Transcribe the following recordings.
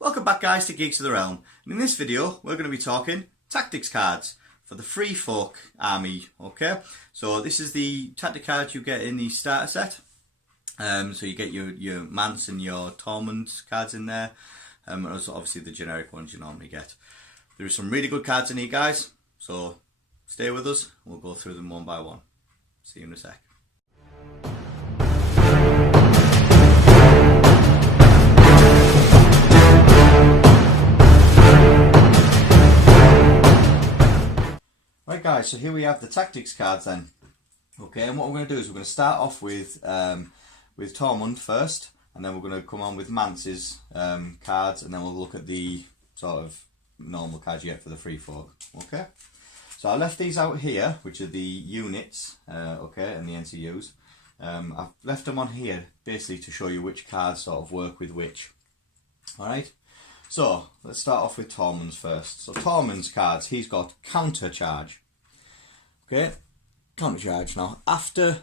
Welcome back guys to Geeks of the Realm, and in this video we're going to be talking tactics cards for the Free Folk army. Okay, so this is the tactic cards you get in the starter set. So you get your Mance and your Tormund cards in there, and also obviously the generic ones you normally get. There are some really good cards in here guys, so stay with us, we'll go through them one by one. See you in a sec. Right guys, so here we have the tactics cards then. Okay, and what we're going to do is we're going to start off with Tormund first, and then we're going to come on with Mance's cards, and then we'll look at the sort of normal cards you get for the Free Folk. Okay, so I left these out here, which are the units, okay, and the NCUs. I've left them on here basically to show you which cards sort of work with which. Alright, so let's start off with Tormund's first. So Tormund's cards, he's got counter charge. Okay, counter charge. Now, after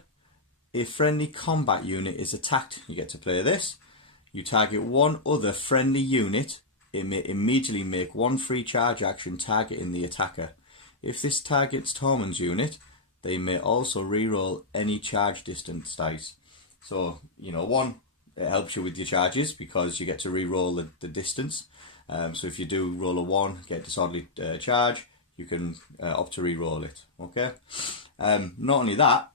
a friendly combat unit is attacked, you get to play this. You target one other friendly unit, it may immediately make one free charge action targeting the attacker. If this targets Tormund's unit, they may also reroll any charge distance dice. So, you know, one, it helps you with your charges because you get to reroll the distance. So if you do roll a 1, get disorderly charge, you can opt to re-roll it. Okay. Not only that,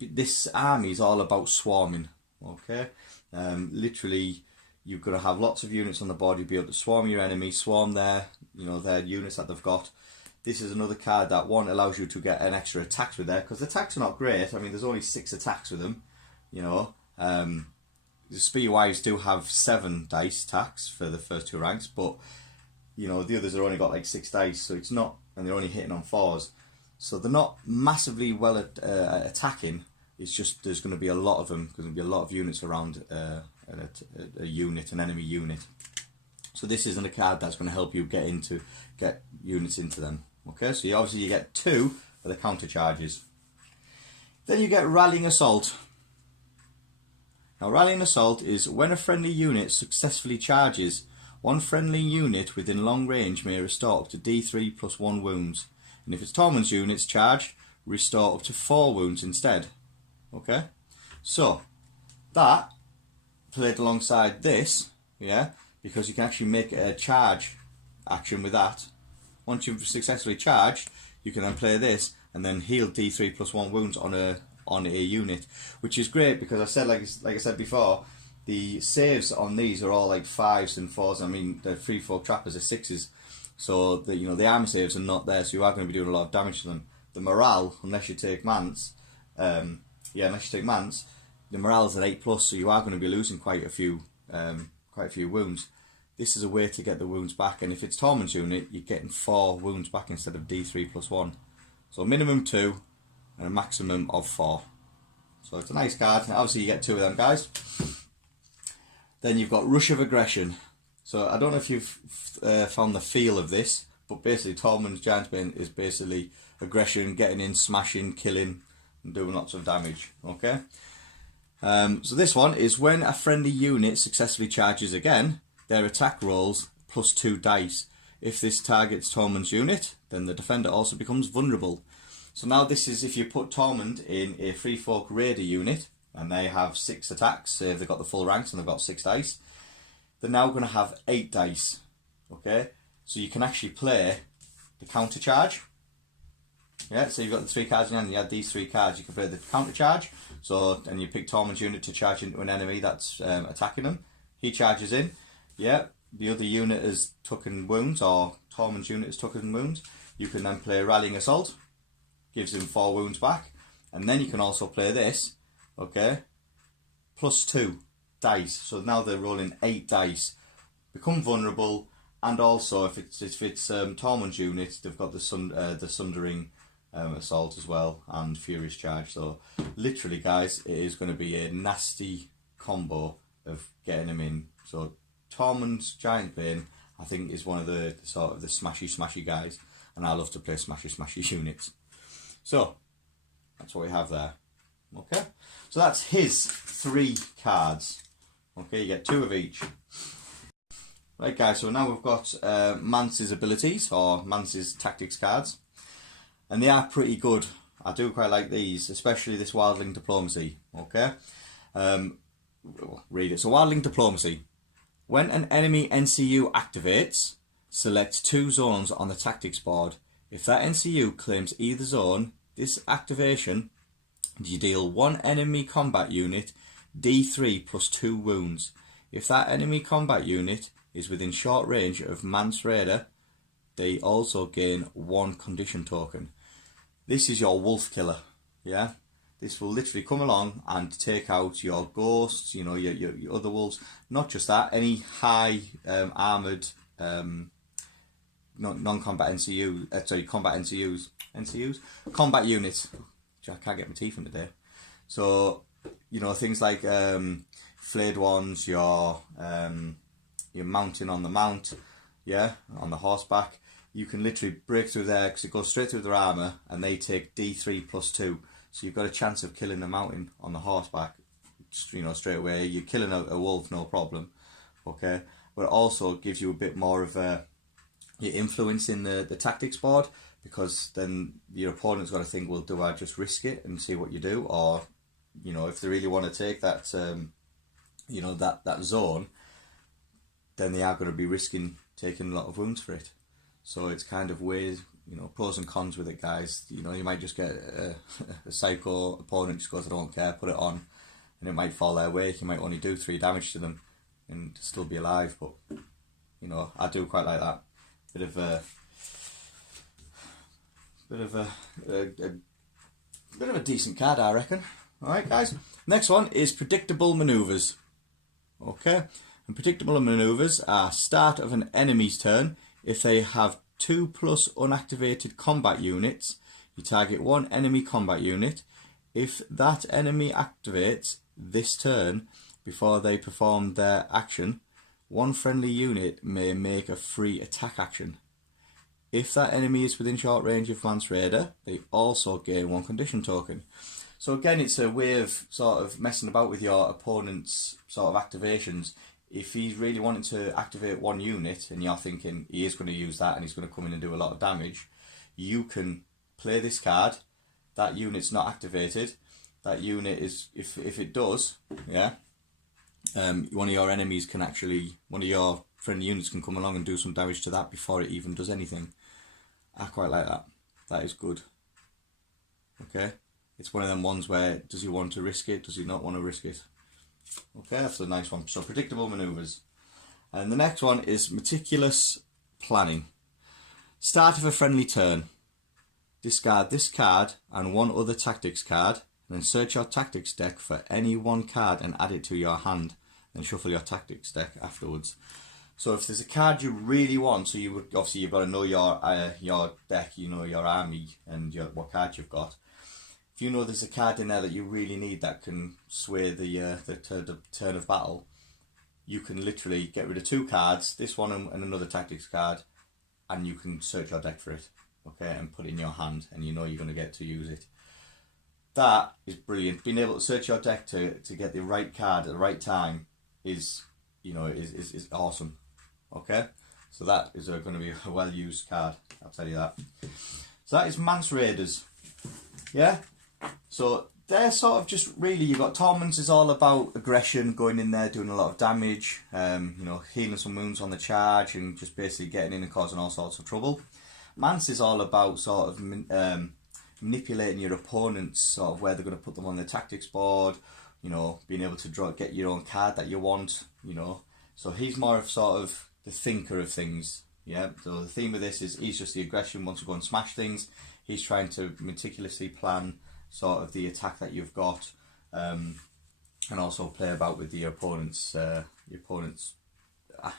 this army is all about swarming. Okay. Literally, you've got to have lots of units on the board. You'll be able to swarm your enemy, swarm their units that they've got. This is another card that one allows you to get an extra attacks with there, because the attacks are not great. I mean, there's only 6 attacks with them. You know. The Spear Wives do have 7 dice attacks for the first 2 ranks, but you know the others are only got like 6 dice, so it's not, and they're only hitting on 4s, so they're not massively well at attacking. It's just there's going to be a lot of them, because there's going to be a lot of units around an enemy unit. So this isn't a card that's going to help you get units into them. Okay, so obviously you get 2 for the counter charges. Then you get Rallying Assault. Now, Rallying Assault is when a friendly unit successfully charges, one friendly unit within long range may restore up to D3 plus 1 wounds. And if it's Tormund's units charged, restore up to 4 wounds instead. Okay? So, that, played alongside this, yeah, because you can actually make a charge action with that. Once you've successfully charged, you can then play this and then heal D3 plus 1 wounds on a unit, which is great because I said, like I said before, the saves on these are all like 5s and 4s. I mean, the Free Folk trappers are 6s, so the armor saves are not there, so you are going to be doing a lot of damage to them. The morale, unless you take Mance, the morale is at 8+, so you are going to be losing quite a few wounds. This is a way to get the wounds back, and if it's Tormund's unit, you're getting 4 wounds back instead of D3 plus 1. So minimum 2. And a maximum of 4. So it's a nice card. Obviously you get 2 of them guys. Then you've got Rush of Aggression. So I don't know if you've found the feel of this, but basically Tormund's Giantsbane is basically aggression, getting in, smashing, killing, and doing lots of damage. Okay. So this one is when a friendly unit successfully charges again, their attack rolls plus 2 dice. If this targets Tormund's unit, then the defender also becomes vulnerable. So now this is if you put Tormund in a Free Folk Raider unit, and they have 6 attacks, say if they've got the full ranks and they've got 6 dice, they're now going to have 8 dice. Okay, so you can actually play the counter charge. Yeah, so you've got the 3 cards in hand, and you add these 3 cards, you can play the counter charge. So, and you pick Tormund's unit to charge into an enemy that's attacking them. He charges in. Yeah, the other unit is taken wounds, or Tormund's unit is taken wounds. You can then play Rallying Assault. Gives him 4 wounds back, and then you can also play this, okay, plus 2 dice. So now they're rolling 8 dice, become vulnerable, and also if it's Tormund's unit, they've got the Sundering Assault as well, and Furious Charge. So literally, guys, it is going to be a nasty combo of getting him in. So Tormund's Giantsbane, I think, is one of the sort of the smashy guys, and I love to play smashy units. So, that's what we have there. Okay, so that's his 3 cards. Okay, you get 2 of each. Right guys, so now we've got Mance's abilities, or Mance's tactics cards. And they are pretty good. I do quite like these, especially this Wildling Diplomacy. Okay, read it. So Wildling Diplomacy. When an enemy NCU activates, select 2 zones on the tactics board. If that NCU claims either zone, this activation, you deal 1 enemy combat unit D3 plus 2 wounds. If that enemy combat unit is within short range of Mance Raider, they also gain 1 condition token. This is your wolf killer, yeah? This will literally come along and take out your ghosts, you know, your other wolves. Not just that, any high armoured non-combat NCU, combat units. I can't get my teeth in today. So, you know, things like flayed ones, your mounting on the mount, yeah, on the horseback. You can literally break through there because it goes straight through their armour, and they take D3 plus 2. So you've got a chance of killing the mountain on the horseback, you know, straight away. You're killing a wolf, no problem. Okay, but it also gives you a bit more of your influence in the tactics board, because then your opponent's got to think, well, do I just risk it and see what you do, or, you know, if they really want to take that, you know, that zone, then they are going to be risking taking a lot of wounds for it. So it's kind of ways, you know, pros and cons with it, guys. You know, you might just get a psycho opponent just goes, I don't care, put it on, and it might fall their way. You might only do 3 damage to them and still be alive. But, you know, I do quite like that. Bit of a decent card, I reckon. All right, guys. Next one is predictable maneuvers. Okay, and predictable maneuvers are start of an enemy's turn. If they have 2+ unactivated combat units, you target 1 enemy combat unit. If that enemy activates this turn before they perform their action, 1 friendly unit may make a free attack action. If that enemy is within short range of Mance Raider, they also gain 1 condition token. So again, it's a way of sort of messing about with your opponent's sort of activations. If he's really wanting to activate 1 unit and you're thinking he is going to use that and he's going to come in and do a lot of damage, you can play this card. That unit's not activated. That unit is, if it does, yeah, one of your enemies can actually, one of your friendly units can come along and do some damage to that before it even does anything. I quite like that. That is good. Okay, it's one of them ones where, does he want to risk it? Does he not want to risk it? Okay, that's a nice one. So predictable maneuvers. And the next one is meticulous planning. Start of a friendly turn. Discard this card and 1 other tactics card, and then search your tactics deck for any 1 card and add it to your hand, and shuffle your tactics deck afterwards. So if there's a card you really want, so you would obviously, you've got to know your deck, you know, your army and what card you've got. If you know there's a card in there that you really need that can sway the turn of battle, you can literally get rid of 2 cards, this one and another tactics card, and you can search your deck for it, okay, and put it in your hand, and you know you're going to get to use it. That is brilliant. Being able to search your deck to get the right card at the right time is, you know, is awesome. Okay, so that is going to be a well used card, I'll tell you that. So that is Mance Raiders. Yeah. So they're sort of just really, you've got Torments is all about aggression, going in there, doing a lot of damage, you know, healing some wounds on the charge and just basically getting in and causing all sorts of trouble. Mance is all about sort of manipulating your opponents, sort of where they're going to put them on the tactics board, you know, being able to get your own card that you want, you know. So he's more of sort of the thinker of things, yeah. So the theme of this is he's just the aggression, wants to go and smash things. He's trying to meticulously plan sort of the attack that you've got, and also play about with your opponent's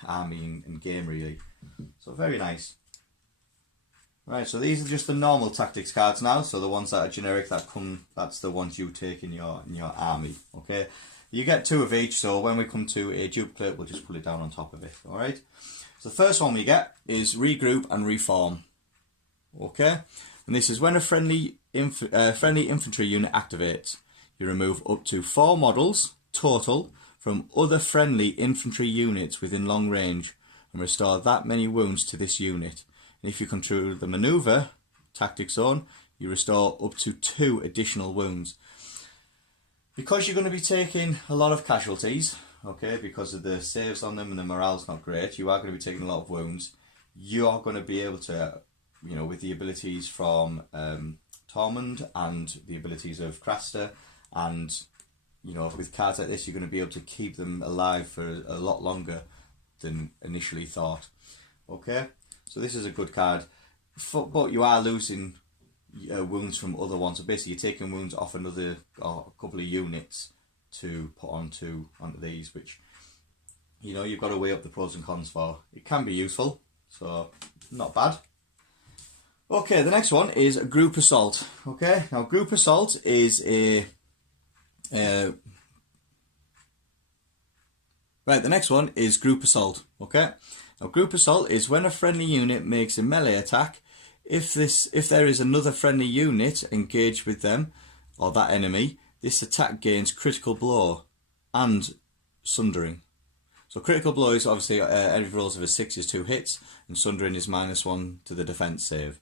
army and game, really. So very nice. Right, so these are just the normal tactics cards now. So the ones that are generic, that's the ones you take in your army. Okay, you get 2 of each. So when we come to a duplicate, we'll just put it down on top of it. All right. So the first one we get is regroup and reform. Okay. And this is when a friendly infantry unit activates. You remove up to 4 models total from other friendly infantry units within long range. and restore that many wounds to this unit. And if you control the maneuver tactic zone, you restore up to 2 additional wounds. Because you're going to be taking a lot of casualties, okay, because of the saves on them and the morale's not great, you are going to be taking a lot of wounds. You are going to be able to, you know, with the abilities from Tormund and the abilities of Craster, and, you know, with cards like this, you're going to be able to keep them alive for a lot longer than initially thought. Okay, so this is a good card, but you are losing wounds from other ones. So basically, you're taking wounds off another or a couple of units to put onto these, which, you know, you've got to weigh up the pros and cons for. It can be useful, so not bad. Okay, the next one is Group Assault. Okay, now Group Assault is right, the next one is Group Assault. Okay, now Group Assault is when a friendly unit makes a melee attack. If there is another friendly unit engaged with them or that enemy, this attack gains Critical Blow and Sundering. So Critical Blow is obviously every rolls of a 6 is 2 hits, and Sundering is -1 to the defense save.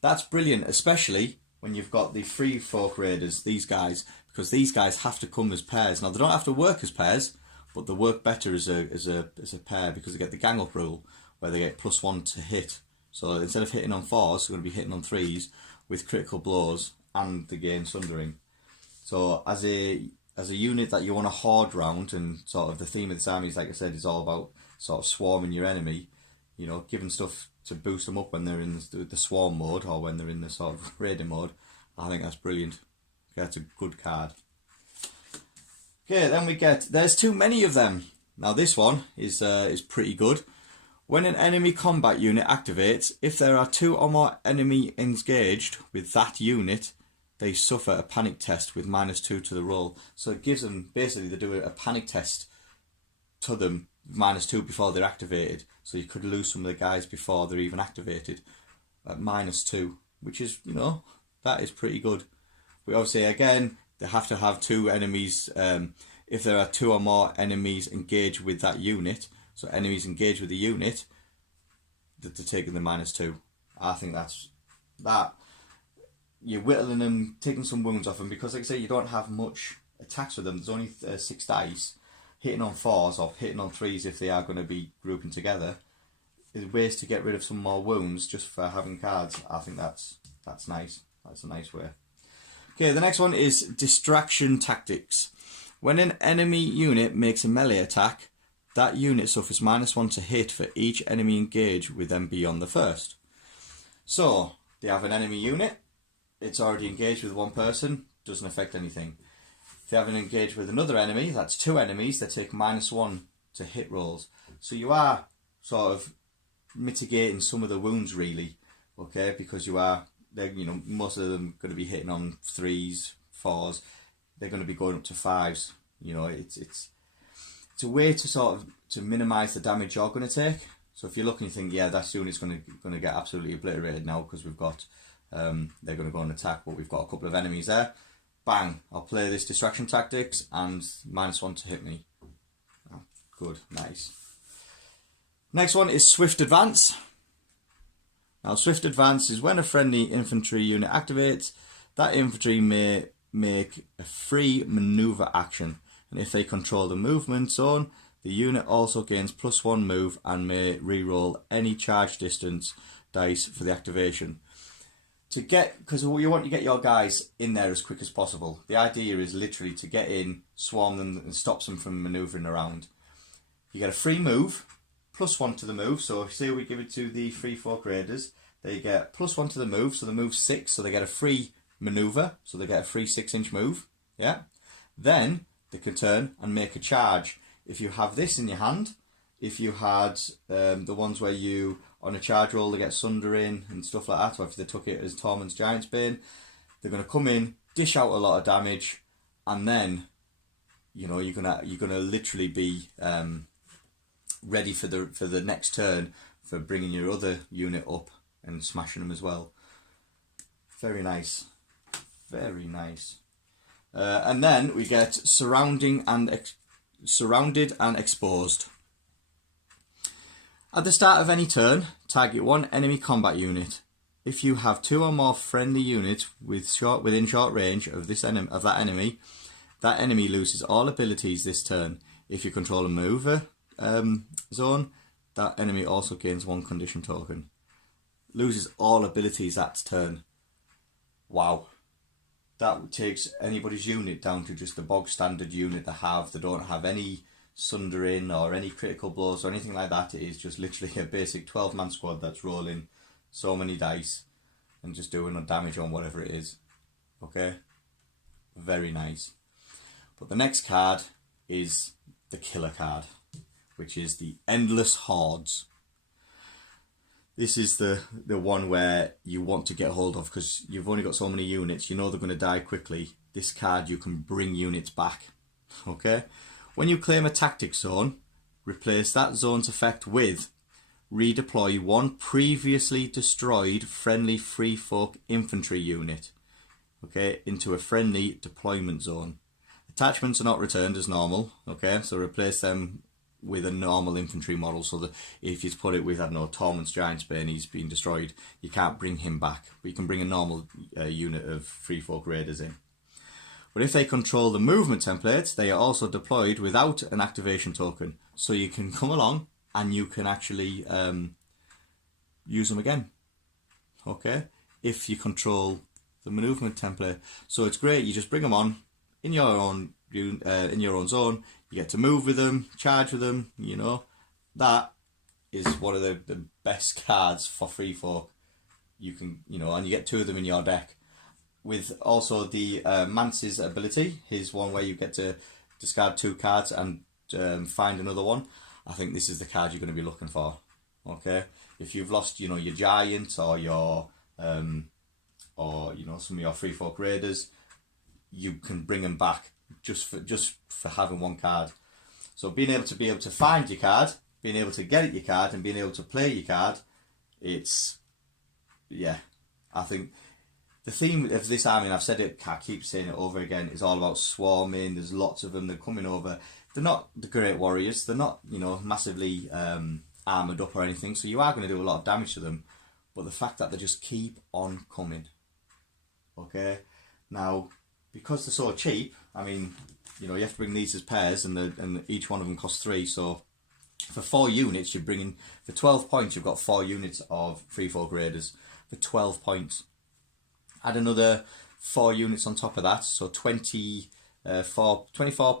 That's brilliant, especially when you've got the Free Folk Raiders, these guys, because these guys have to come as pairs. Now they don't have to work as pairs, but they work better as a pair because they get the gang up rule where they get +1 to hit. So instead of hitting on 4s, they're going to be hitting on 3s with critical blows and the gain Sundering. So as a unit that you want to hoard round, and sort of the theme of this army is, like I said, is all about sort of swarming your enemy, you know, giving stuff to boost them up when they're in the swarm mode or when they're in the sort of raider mode. I think that's brilliant. Okay, that's a good card. Okay, then we get, there's too many of them. Now this one is pretty good. When an enemy combat unit activates, if there are 2 or more enemy engaged with that unit, they suffer a panic test with -2 to the roll. So it gives them, basically they do a panic test to them, -2 before they're activated. So you could lose some of the guys before they're even activated at -2, which is, you know, that is pretty good. We obviously, again, they have to have 2 enemies. If there are 2 or more enemies engaged with that unit, so enemies engaged with the unit, that they're taking the -2. I think that you're whittling them, taking some wounds off them, because, like I say, you don't have much attacks with them. There's only 6 dice. Hitting on 4s or hitting on 3s if they are going to be grouping together. There's ways to get rid of some more wounds just for having cards. I think that's nice. That's a nice way. Okay, the next one is Distraction Tactics. When an enemy unit makes a melee attack, that unit suffers -1 to hit for each enemy engaged with them beyond the first. So, they have an enemy unit, it's already engaged with 1 person, doesn't affect anything. If they haven't engaged with another enemy, that's 2 enemies, they take -1 to hit rolls. So you are sort of mitigating some of the wounds, really, okay, because you know, most of them going to be hitting on 3s, 4s, they're going to be going up to 5s. You know, it's a way to sort of to minimise the damage you're going to take. So if you're looking, you think, yeah, that unit's going to get absolutely obliterated now because we've got they're going to go and attack, but we've got a couple of enemies there. Bang! I'll play this Distraction Tactics and -1 to hit me. Oh, good, nice. Next one is Swift Advance. Now, Swift Advance is when a friendly infantry unit activates, that infantry may make a free manoeuvre action, and if they control the movement zone, the unit also gains +1 move and may re-roll any charge distance dice for the activation. Because you want to get your guys in there as quick as possible. The idea is literally to get in, swarm them, and stops them from manoeuvring around. You get a free move, +1 to the move. So say we give it to the Free Folk Raiders, they get +1 to the move, so the move's 6, so they get a free manoeuvre, so they get a free 6-inch move. Yeah. Then they can turn and make a charge. If you have this in your hand, if you had the ones where you, on a charge roll, they get Sundering and stuff like that, or if they took it as Tormund's Giant's Bane, they're going to come in, dish out a lot of damage, and then, you know, you're gonna literally be ready for the next turn for bringing your other unit up and smashing them as well. Very nice, very nice. And then we get Surrounded and Exposed. At the start of any turn, target one enemy combat unit. If you have 2 or more friendly units within short range of that enemy loses all abilities this turn. If you control a mover zone, that enemy also gains 1 condition token. Loses all abilities that turn. Wow. That takes anybody's unit down to just the bog standard unit they don't have any sundering or any critical blows or anything like that. It is just literally a basic 12-man squad that's rolling so many dice and just doing damage on whatever it is. Okay? Very nice. But the next card is the killer card, which is the Endless Hordes. This is the one where you want to get hold of because you've only got so many units. You know they're going to die quickly. This card, you can bring units back. Okay? When you claim a tactic zone, replace that zone's effect with redeploy 1 previously destroyed friendly free folk infantry unit, okay, into a friendly deployment zone. Attachments are not returned as normal, okay, so replace them with a normal infantry model so that if you put it with, I don't know, Tormund's Giantsbane, he's been destroyed, you can't bring him back, but you can bring a normal unit of free folk raiders in. But if they control the movement template, they are also deployed without an activation token. So you can come along and you can actually use them again. Okay? If you control the movement template. So it's great, you just bring them on in your own zone. You get to move with them, charge with them, you know. That is one of the best cards for free folk. You can, you know, and you get 2 of them in your deck. With also the Mance's ability, his one where you get to discard 2 cards and find another one. I think this is the card you're going to be looking for. Okay, if you've lost, you know, your giant or your you know, some of your free folk raiders, you can bring them back just for having 1 card. So being able to find your card, being able to get at your card, and being able to play your card, it's, yeah, I think. The theme of this army, and I've said it, I keep saying it over again, is all about swarming. There's lots of them, they're coming over. They're not the great warriors, they're not, you know, massively armoured up or anything, so you are going to do a lot of damage to them. But the fact that they just keep on coming. Okay? Now, because they're so cheap, I mean, you know, you have to bring these as pairs, and each one of them costs 3, so for 4 units, you're bringing, for 12 points, you've got 4 units of free folk raiders. For 12 points. Add another 4 units on top of that, so 24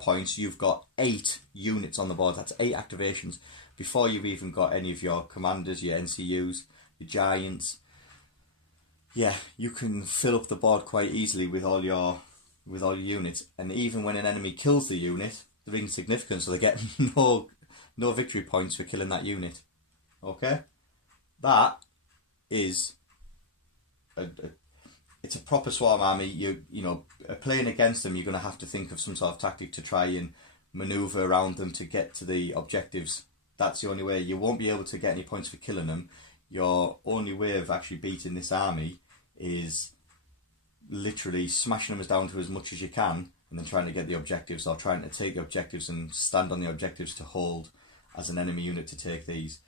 points, you've got 8 units on the board. That's 8 activations before you've even got any of your commanders, your NCUs, your giants. Yeah, you can fill up the board quite easily with all your units, and even when an enemy kills the unit, they're insignificant, so they get no victory points for killing that unit. Okay, that is it's a proper swarm army. You know, playing against them, you're going to have to think of some sort of tactic to try and manoeuvre around them to get to the objectives. That's the only way. You won't be able to get any points for killing them. Your only way of actually beating this army is literally smashing them down to as much as you can, and then trying to get the objectives, or trying to take the objectives and stand on the objectives to hold as an enemy unit to take these.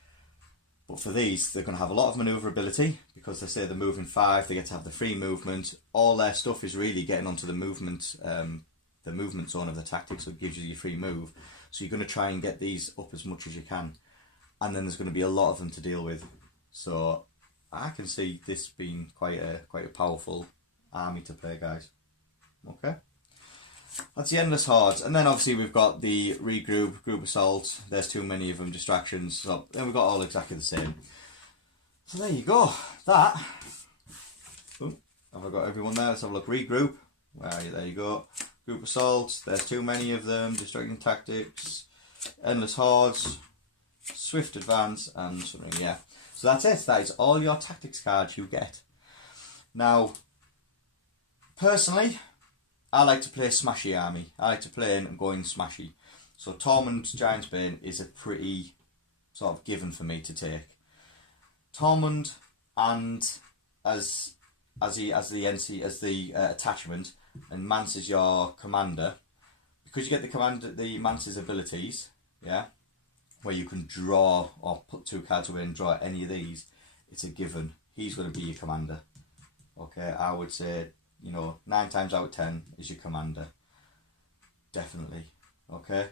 But for these, they're going to have a lot of manoeuvrability because they say they're moving 5, they get to have the free movement. All their stuff is really getting onto the movement zone of the tactics, so it gives you your free move. So you're going to try and get these up as much as you can. And then there's going to be a lot of them to deal with. So I can see this being quite a powerful army to play, guys. Okay. That's the Endless Hordes. And then obviously we've got the regroup, group assault. There's too many of them, distractions. So then we've got all exactly the same. So there you go. That. Ooh, have I got everyone there? Let's have a look. Regroup. Where are you? There you go. Group assault. There's too many of them. Distracting tactics. Endless Hordes. Swift advance and something. Yeah. So that's it. That is all your tactics cards you get. Now, personally, I like to play a smashy army. I like to play and go in smashy. So Tormund's Giantsbane is a pretty sort of given for me to take. Tormund, and as the attachment, and Mance is your commander, because you get the Mance's abilities, yeah. where you can draw or put 2 cards away and draw any of these, it's a given. He's going to be your commander. Okay, I would say, you know, 9 times out of 10 is your commander. Definitely. Okay.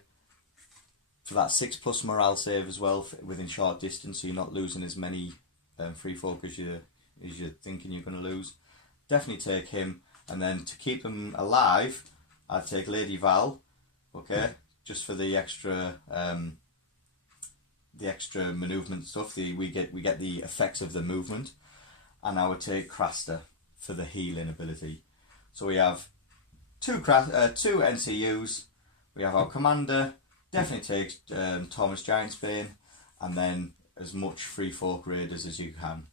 For that 6+ morale save as well within short distance, so you're not losing as many free folk as you're thinking you're going to lose. Definitely take him. And then to keep them alive, I'd take Lady Val. Okay, just for the extra movement stuff. We get the effects of the movement. And I would take Craster for the healing ability. So we have two NCUs. We have our commander. Definitely takes Thomas Giantsbane, and then as much free folk raiders as you can.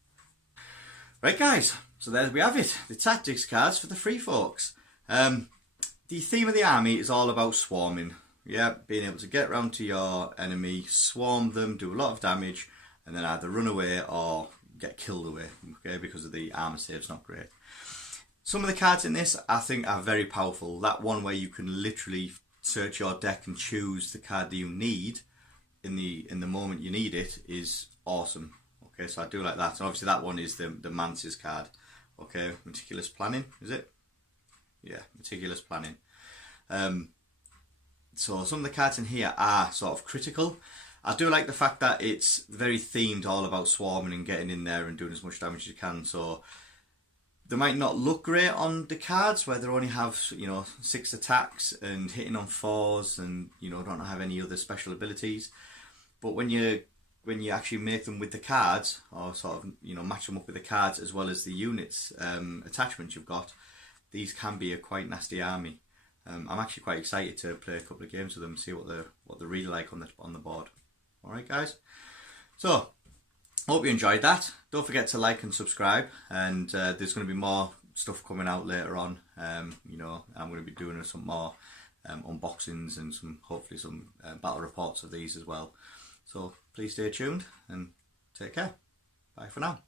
Right, guys. So there we have it. The tactics cards for the free folks. The theme of the army is all about swarming. Yeah, being able to get round to your enemy, swarm them, do a lot of damage, and then either run away or get killed away. Okay, because of the armor save's not great. Some of the cards in this I think are very powerful. That one where you can literally search your deck and choose the card that you need in the moment you need it is awesome. Okay, so I do like that. And obviously that one is the Mance's card. Okay, Meticulous Planning, is it? Yeah, Meticulous Planning. So some of the cards in here are sort of critical. I do like the fact that it's very themed, all about swarming and getting in there and doing as much damage as you can. So they might not look great on the cards where they only have, you know, 6 attacks and hitting on 4s and, you know, don't have any other special abilities. But when you actually make them with the cards, or sort of, you know, match them up with the cards as well as the units attachments you've got, these can be a quite nasty army. I'm actually quite excited to play a couple of games with them and see what they're really like on the board. All right, guys. So hope you enjoyed that. Don't forget to like and subscribe, and there's going to be more stuff coming out later on. You know, I'm going to be doing some more unboxings and hopefully some battle reports of these as well. So please stay tuned and take care. Bye for now.